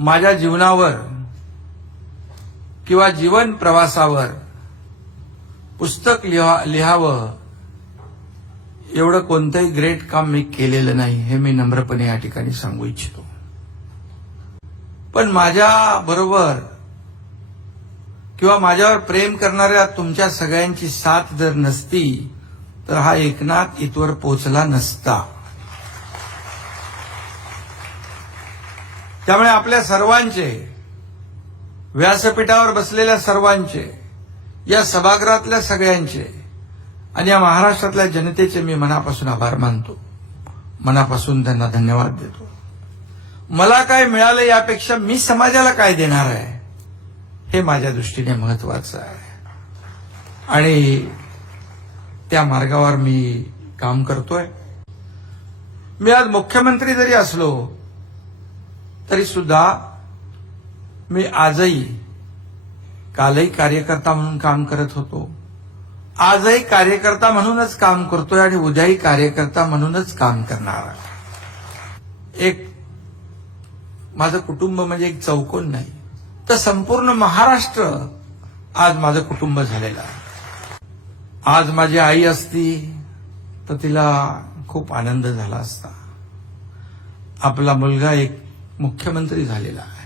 माझ्या जीवनावर किंवा जीवन प्रवासावर पुस्तक लिहा लिहावं एवढं कोणतंही ग्रेट काम मी केलेलं नाही हे मी नम्रपणे या ठिकाणी सांगू इच्छितो. पण माझ्या बरोबर किंवा माझ्यावर प्रेम करणाऱ्या तुमच्या सगळ्यांची साथ जर नसती तर हा एकनाथ इथवर पोचला नसता. त्यामुळे आपल्या सर्वांचे व्यासपीठावर बसलेल्या सर्वांचे या सभागृहातल्या सगळ्यांचे आणि या महाराष्ट्रातल्या जनतेचे मी मनापासून आभार मानतो. मनापासून त्यांना धन्यवाद देतो. मला काय मिळालं यापेक्षा मी समाजाला काय देणार आहे हे माझ्या दृष्टीने महत्वाचं आहे. आणि त्या मार्गावर मी काम करतोय. मी आज मुख्यमंत्री जरी असलो तरी सुद्धा मी आजही कालही कार्यकर्ता म्हणून काम करत होतो. आजही कार्यकर्ता म्हणूनच काम करतोय आणि उद्याही कार्यकर्ता म्हणूनच काम करणार एक माझं कुटुंब म्हणजे एक चौकोन नाही. तर संपूर्ण महाराष्ट्र आज माझं कुटुंब झालेलं आहे. आज माझी आई असती तर तिला खूप आनंद झाला असता. आपला मुलगा एक मुख्यमंत्री झालेला आहे.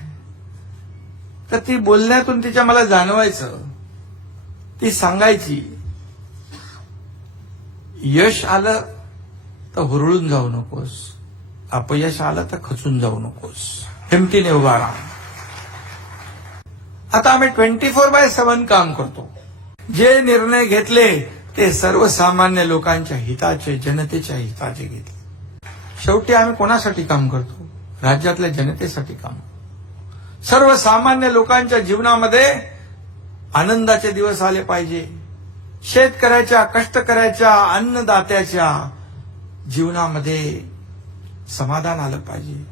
तर ती बोलण्यातून तिच्या मला जाणवायचं ती सांगायची यश आलं तर हुरळून जाऊ नकोस अपयश आलं तर खचून जाऊ नकोस. हिमतीने उभा राहा. आता आम्ही ट्वेंटी फोर बाय सेव्हन काम करतो. जे निर्णय घेतले ते सर्वसामान्य लोकांच्या हिताचे जनतेच्या हिताचे घेतले. शेवटी आम्ही कोणासाठी काम करतो? राज्यातल्या जनतेसाठी काम. सर्वसामान्य लोकांच्या जीवनामध्ये आनंदाचे दिवस आले पाहिजे. शेतकऱ्याच्या कष्टकऱ्याच्या अन्नदात्याच्या जीवनामध्ये समाधान आलं पाहिजे.